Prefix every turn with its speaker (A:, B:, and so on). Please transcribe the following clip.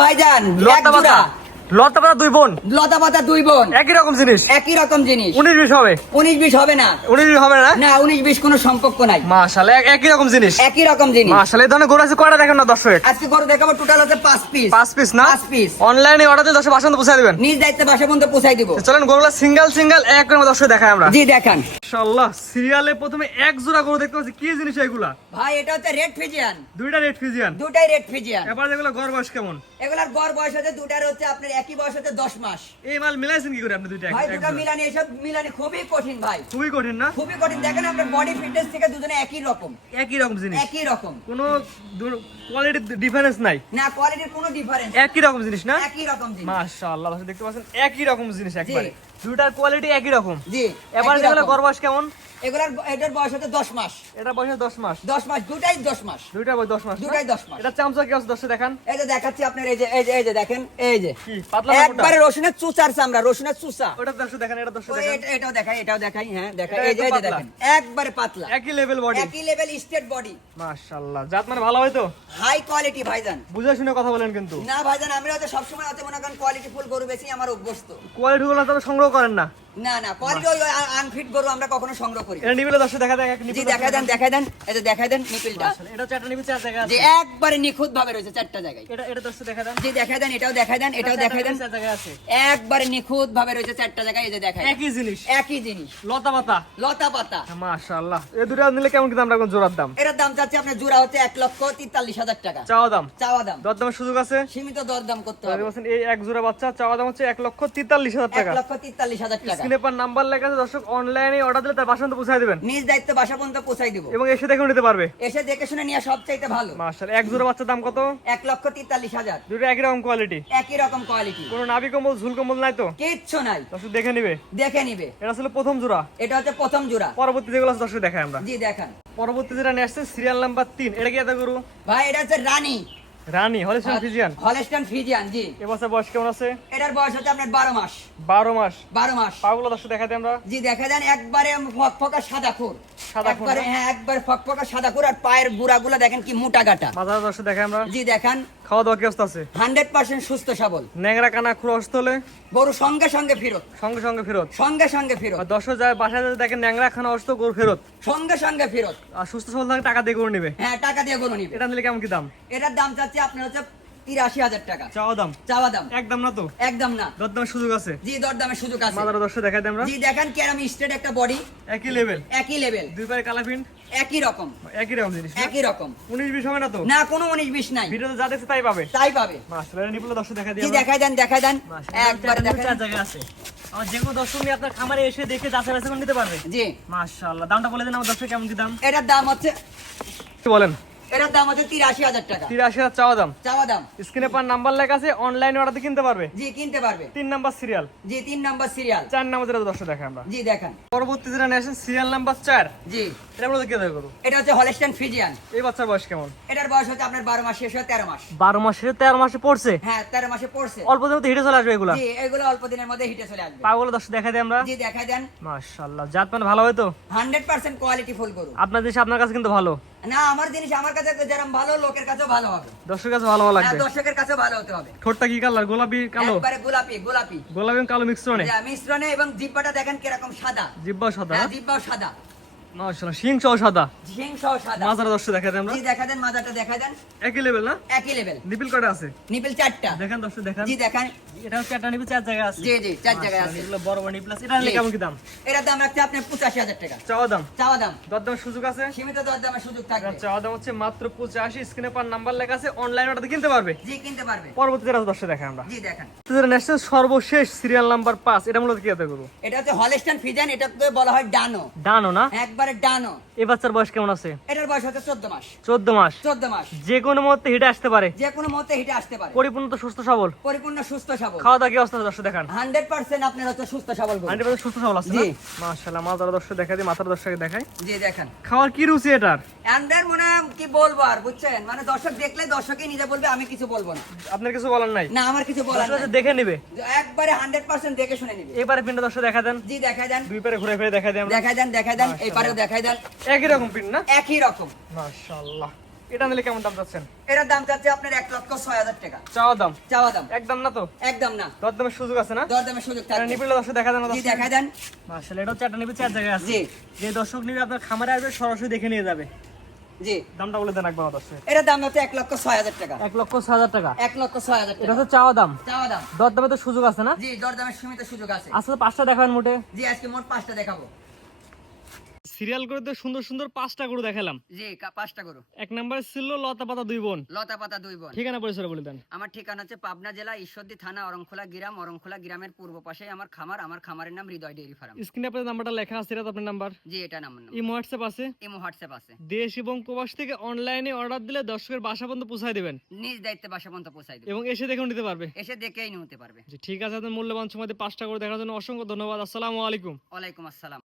A: ভাইজান এক
B: লতা পাতা দুই বোন।
A: লতা পাতা দুই বোন।
B: একই রকম জিনিস?
A: একই রকম জিনিস।
B: উনিশ বিশ হবে।
A: উনিশ বিশ হবে না।
B: উনিশ বিশ হবে না?
A: না উনিশ বিশ কোনো সম্পর্ক নাই।
B: এক- একই রকম জিনিস।
A: একই রকম জিনিস।
B: এই ধরনের গরু আছে কয়টা দেখেন না দর্শক
A: আজকে গরু দেখাবো টোটাল হচ্ছে পাঁচ পিস
B: পাঁচ পিস না?
A: পাঁচ পিস
B: অনলাইনে অর্ডার দিয়ে দর্শক বাসন্ত পৌঁছে দিবেন।
A: নিজ দায়িত্বে বাসা পর্যন্ত দিব।
B: চলেন গরুগুলা সিঙ্গেল সিঙ্গেল এক করে দর্শক দেখাই আমরা।
A: জি দেখান।
B: মাশাআল্লাহ সিরিয়ালে প্রথমে এক জোড়া গরু দেখতে পাচ্ছি। কি জিনিস এগুলা?
A: ভাই এটা হচ্ছে রেড ফিজিয়ান
B: দুইটা রেড ফিজিয়ান
A: দুটাই রেড ফিজিয়ান
B: এবার যেগুলো গড় বয়স কেমন?
A: এগুলার গড় বয়স হচ্ছে দুটার হচ্ছে আপনার একই বয়স হচ্ছে দশ মাস।
B: এই মাল মিলাইছেন কি করে আপনি দুইটা
A: ভাই দুটা? মিলানি এসব মিলানি খুবই কঠিন ভাই।
B: খুবই কঠিন না?
A: খুবই কঠিন। দেখেন আপনার বডি ফিটনেস থেকে দুজনে একই রকম।
B: একই রকম জিনিস।
A: একই রকম।
B: কোনো কোয়ালিটি ডিফারেন্স নাই।
A: না কোয়ালিটির কোনো ডিফারেন্স
B: একই রকম জিনিস না?
A: একই রকম জিনিস।
B: মাশাআল্লাহ দেখতে পাচ্ছেন একই রকম জিনিস একবারে। দুইটার কোয়ালিটি একই রকম।
A: জি
B: এবার যেগুলো
A: রকম।
B: কেমন?
A: এগুলার এটার বয়স হচ্ছে দশ মাস।
B: এটা বয়স দশ মাস।
A: দশ মাস দুটাই দশ মাস।
B: দুইটার বয়স দশ মাস। না?
A: দুটাই দশ মাস।
B: এটা চামচা কি আছে? দর্শক দেখান।
A: এই যে দেখাচ্ছি আপনার এই যে এই যে এই যে দেখেন এই যে।
B: কি পাতলা
A: একবারে রসুনের চুচার চামড়া রসুনের চুচা।
B: ওটা দর্শক দেখেন এটা
A: ওই
B: দেখেন।
A: এটাও দেখাই এটাও দেখাই হ্যাঁ দেখাই। এই যে এই যে দেখেন একবারে পাতলা।
B: একই লেভেল বডি
A: একই লেভেল স্টেট বডি
B: মাশাআল্লাহ জাত মানে ভালো হয় তো?
A: হাই কোয়ালিটি ভাইজান।
B: বুঝে শুনে কথা বলেন কিন্তু।
A: না ভাইজান আমরা হয়তো সবসময় হয়তো মনে করেন কোয়ালিটি ফুল গরু বেশি আমার অভ্যস্ত।
B: কোয়ালিটি গুলো তবে সংগ্রহ করেন না।
A: না না কোয়ালিটি ওই আনফিট গরু আমরা কখনো সংগ্রহ করি
B: এটা নিবিলে দর্শক দেখা
A: জি
B: নিবিল
A: দেন দেখাই দেন এই যে দেখাই দেন নিপিলটা।
B: এটা একটা চার জায়গা আছে।
A: একবারে নিখুঁত ভাবে রয়েছে চারটা জায়গায়।
B: এটা এটা দর্শক দেখা দেন।
A: জি দেখাই দেন এটাও দেখাই দেন এটাও দেখাই দেন।
B: চার জায়গা আছে।
A: একবারে নিখুঁত ভাবে রয়েছে চারটা জায়গায় এই যে দেন।
B: একই জিনিস।
A: একই জিনিস।
B: লতা পাতা।
A: লতা পাতা।
B: মাশাআল্লাহ। এই দুটো নিলে কেমন কি দাম রাখবেন জোড়ার দাম?
A: এটার দাম চাচ্ছে আপনার জোড়া হচ্ছে এক লক্ষ তেতাল্লিশ হাজার টাকা।
B: চাওয়া দাম?
A: চাওয়া দাম।
B: দরদামের সুযোগ আছে?
A: সীমিত দরদাম করতে হবে।
B: বলছেন এই এক জোড়া বাচ্চা চাওয়া দাম হচ্ছে এক লক্ষ তেতাল্লিশ হাজার
A: এক
B: টাকা।
A: লক্ষ তেতাল্লিশ হাজার টাকা।
B: স্ক্রিনে পার নাম্বার লেখা আছে দর্শক অনলাইনে অর্ডার দিলে তার বাসান্ত পৌঁছায় দেবেন।
A: নিজ দায়িত্ব বাসা পর্যন্ত পৌঁছাই দিব।
B: এবং এসে দেখেও নিতে পারবে।
A: এসে দেখে শুনে নিয়ে সবচাইতে ভালো।
B: মাশাআল্লাহ এক জোড়া বাচ্চার দাম কত?
A: এক লক্ষ তেতাল্লিশ হাজার।
B: দুটো একই রকম কোয়ালিটি
A: একই রকম কোয়ালিটি
B: কোনো নাভি কম্বল ঝুল কম্বল নাই তো?
A: কিচ্ছু নাই।
B: দর্শক দেখে নিবে।
A: দেখে নিবে।
B: এটা আসলে প্রথম জোড়া।
A: এটা হচ্ছে প্রথম জোড়া।
B: পরবর্তী যেগুলো আছে দর্শক দেখাই আমরা।
A: জি দেখান।
B: পরবর্তী যেটা নিয়ে আসছে সিরিয়াল নাম্বার তিন। এটা কি এত গরু?
A: ভাই এটা হচ্ছে রানী।
B: রানী হলিস্টান ফিজিয়ান?
A: হলেস্টান ফ্রিজিয়ান জি।
B: এবছর বয়স কেমন আছে?
A: এটার বয়স হচ্ছে আপনার বারো মাস।
B: বারো মাস।
A: বারো মাস।
B: পাগুলো দর্শক দেখা দিই আমরা।
A: জি দেখা দেন একবারে ফকফকা সাদা খুর
B: সাদা
A: হ্যাঁ একবারে ফকফকা সাদা খুর আর পায়ের গুড়াগুলো দেখেন কি মোটা গাটা।
B: মাথার দর্শক দেখাই আমরা।
A: জি দেখান।
B: খাওয়া দাওয়া কি অবস্থা আছে?
A: হান্ড্রেড পার্সেন্ট সুস্থ সবল।
B: ন্যাংরা কানা খুঁড়ো অসুস্থ হলে?
A: গরু সঙ্গে সঙ্গে ফেরত।
B: সঙ্গে সঙ্গে ফেরত?
A: সঙ্গে সঙ্গে ফেরত।
B: দর্শক যায় বাসায় যদি দেখেন ন্যাংরা খানা অসুস্থ গরু ফেরত।
A: সঙ্গে সঙ্গে ফেরত।
B: আর সুস্থ সবল থাকে টাকা দিয়ে গরু নিবে?
A: হ্যাঁ টাকা দিয়ে গরু নিবে।
B: এটা নিলে কেমন কি দাম?
A: এটার দাম চাচ্ছে আপনার হচ্ছে তিরাশি হাজার টাকা।
B: চাওয়া দাম?
A: চাওয়া দাম।
B: একদম না তো?
A: একদম না।
B: দরদামের সুযোগ আছে?
A: জি দরদামের সুযোগ আছে।
B: মাদার দর্শক দেখাই আমরা।
A: জি দেখেন কেরাম স্টেট একটা বডি
B: একই লেভেল
A: একই লেভেল
B: দুই পায়ে কালা প্রিন্ট
A: একই রকম।
B: একই রকম জিনিস?
A: একই রকম।
B: উনিশ বিশ হবে না তো?
A: না কোনো উনিশ বিশ নাই।
B: ভিডিওতে যা দেখছে তাই পাবে।
A: তাই পাবে।
B: মাশাআল্লাহ নিপুল দর্শক দেখা
A: জি
B: দিই
A: দেখাই দেন দেখাই দেন। একবারে
B: চার জায়গা আছে। আর যে কোনো দর্শক নিয়ে আপনার খামারে এসে দেখে যাচাই বাছাই করে নিতে পারবে।
A: জি।
B: মাশাআল্লাহ। দামটা বলে দেন আমার দর্শক কেমন কি দাম?
A: এটার দাম হচ্ছে
B: বলেন?
A: এটার দাম হচ্ছে তিরাশি হাজার টাকা।
B: তিরাশি হাজার চাওয়া দাম?
A: চাওয়া দাম।
B: স্ক্রিনে পার নাম্বার লেখা আছে অনলাইনে অর্ডার দিয়ে কিনতে পারবে?
A: জি কিনতে পারবে।
B: তিন নাম্বার সিরিয়াল
A: জি তিন নম্বর সিরিয়াল
B: চার নাম্বার যেটা দেখে আমরা।
A: জি দেখেন।
B: পরবর্তী যেটা সিরিয়াল নাম্বার চার।
A: জি।
B: এটা কে দেখো
A: এটা হচ্ছে হলেস্টান ফিজিয়ান
B: এই বাচ্চার বয়স কেমন?
A: এটার বয়স হচ্ছে আপনার বারো মাস শেষ হয়ে তেরো মাস।
B: বারো মাসে তেরো মাসে পড়ছে?
A: হ্যাঁ তেরো মাসে পড়ছে।
B: অল্প দিনে তো হিটে চলে আসবে এগুলা?
A: জি এগুলো অল্প দিনের মধ্যে হিটে চলে আসবে।
B: পাগুলো দর্শক দেখা দিই আমরা।
A: জি দেখাই দেন।
B: মাশাআল্লাহ জাত মানে ভালো হয় তো?
A: হান্ড্রেড পার্সেন্ট কোয়ালিটি ফুল গরু।
B: আপনার দেশে আপনার কাছে কিন্তু ভালো।
A: না আমার জিনিস আমার কাছে যেরকম ভালো লোকের কাছেও ভালো হবে।
B: দর্শকের কাছে ভালো ভালো
A: হ্যাঁ,
B: লাগবে
A: দর্শকের কাছে ভালো হতে হবে।
B: ঠোঁটটা কি কালার? গোলাপি কালো?
A: একবারে গোলাপি গোলাপি।
B: গোলাপি কালো মিশ্রণে?
A: যে মিশ্রণে এবং জিব্বাটা দেখেন কীরকম সাদা।
B: জিব্বা সাদা
A: জিব্বা সাদা।
B: মাশাআল্লাহ শিং সহ সাদা?
A: ঝিং সহ সাদা।
B: মাজার দর্শক দেখা দিই আমরা।
A: জি দেখা দেন দেখা দেন।
B: একই লেভেল না?
A: একই লেভেল
B: নিপিল কটা আছে?
A: নিপিল চারটা।
B: দেখেন দর্শক দেখেন।
A: জি দেখান।
B: এটা হচ্ছে একটা নিপিল চার জায়গা আছে।
A: জি জি চার জায়গায় আছে।
B: এগুলো বড় বড় নিপিল আছে এটা কেমন কি দাম?
A: এটার দাম রাখছে পঁচাশি হাজার টাকা।
B: চাওয়া দাম?
A: চাওয়া দাম।
B: সুযোগ আছে?
A: সীমিত দরদামের সুযোগ থাকবে।
B: চাওয়া দাম হচ্ছে মাত্র পঁচাশি স্ক্রিনে পার নাম্বার লেখা আছে অনলাইন অর্ডার কিনতে পারবে?
A: জি কিনতে পারবে।
B: পরবর্তী যেটা দর্শক আমরা।
A: জি দেখেন।
B: ন্যাশনাল সর্বশেষ সিরিয়াল নাম্বার পাঁচ এটা মূলত কি এত করব?
A: এটা হচ্ছে হলেস্টান ফিজান এটাকে বলা হয় ডানো।
B: ডানো না?
A: একবারে ডানো
B: এই বাচ্চার বয়স কেমন আছে?
A: এটার বয়স হচ্ছে চোদ্দ মাস।
B: চোদ্দ মাস।
A: চোদ্দ মাস।
B: যে কোনো মুহূর্তে হিটে আসতে পারে।
A: যে কোনো মুহূর্তে হিটে আসতে পারে।
B: পরিপূর্ণ তো সুস্থ সবল।
A: পরিপূর্ণ সুস্থ সবল।
B: খাওয়া দাওয়া কি অবস্থা দর্শক দেখান?
A: হান্ড্রেড পার্সেন্ট আপনার হচ্ছে সুস্থ সবল
B: সুস্থ সবল আছে। মাশাল্লাহ দর্শক দেখা দিই মাথার দর্শক দেখাই।
A: জি দেখেন।
B: খাওয়ার কি রুচি এটার?
A: আন্ডার মনে কি বলব আর বুঝছেন? মানে দর্শক দেখলে দর্শকই নিজে বলবে আমি কিছু বলব না।
B: আপনার কিছু বলার নাই?
A: না আমার কিছু বলার
B: দর্শক
A: নাই।
B: দেখে নিবে।
A: একবারে হান্ড্রেড পার্সেন্ট দেখে শুনে নিবি।
B: এবারে পিনটা দর্শক দেখা দেন।
A: জি দেখাই দেন।
B: দুই পারে ঘুরে ফিরে দেখা দেন
A: দেখাই দেন দেখাই দেন এই পারেও দেখাই দেন।
B: একই রকম পিন না?
A: একই রকম।
B: মাশাআল্লাহ। এটা নিলে কেমন দাম চাচ্ছেন?
A: এটার দাম চাচ্ছে আপনার এক লক্ষ ছয় হাজার টাকা।
B: চাওয়া দাম?
A: চাওয়া দাম।
B: একদম না তো?
A: একদম না।
B: দরদামের সুযোগ আছে না?
A: দরদামের সুযোগ
B: এটা
A: থাকবে।
B: নিপিলে দর্শক দেখা দেন
A: জি দেখাই দেন।
B: মার্শাল এটা হচ্ছে একটা চার জায়গায় আছে।
A: জি।
B: যে দর্শক নিবে আপনার খামারে আসবে সরাসরি দেখে নিয়ে যাবে।
A: জি।
B: দামটা বলে দেন একবার দর্শক
A: এটার দাম হচ্ছে এক লক্ষ ছয় হাজার টাকা।
B: এক লক্ষ ছয় হাজার টাকা।
A: এক লক্ষ ছয় হাজার
B: এটা হচ্ছে চাওয়া দাম।
A: চাওয়া দাম।
B: দরদামে তো সুযোগ আছে না?
A: জি দরদামের সীমিত সুযোগ আছে।
B: তো পাঁচটা দেখাবেন মোটে।
A: জি আজকে মোট পাঁচটা দেখাবো।
B: সিরিয়াল করে তো সুন্দর সুন্দর পাঁচটা গরু দেখালাম।
A: জি পাঁচটা গরু।
B: এক নম্বরে ছিল লতা পাতা দুই বোন।
A: লতা পাতা দুই বোন।
B: ঠিকানা পরিচয় বলে দেন।
A: আমার ঠিকানা হচ্ছে পাবনা জেলা ঈশ্বরদী থানা অরংখোলা গ্রাম। অরংখোলা গ্রামের পূর্ব পাশে আমার খামার। আমার খামারের নাম হৃদয় ডেয়ারি ফার্ম।
B: স্ক্রিনে আপনার নাম্বারটা লেখা আছে এটা আপনার নাম্বার।
A: জি এটা নাম নাম
B: এই হোয়াটসঅ্যাপ আছে?
A: ইমো হোয়াটসঅ্যাপ আছে।
B: দেশ এবং প্রবাস থেকে অনলাইনে অর্ডার দিলে দর্শকের বাসা পর্যন্ত পৌঁছায় দেবেন।
A: নিজ দায়িত্বে বাসা পর্যন্ত পৌঁছাই দেবে
B: এবং এসে দেখেও নিতে পারবে।
A: এসে দেখেই নিতে পারবে।
B: জি ঠিক আছে আপনার মূল্যবান সময় পাঁচটা করে দেখার জন্য অসংখ্য ধন্যবাদ। আসসালামু আলাইকুম।
A: ওয়ালাইকুম আসসালাম।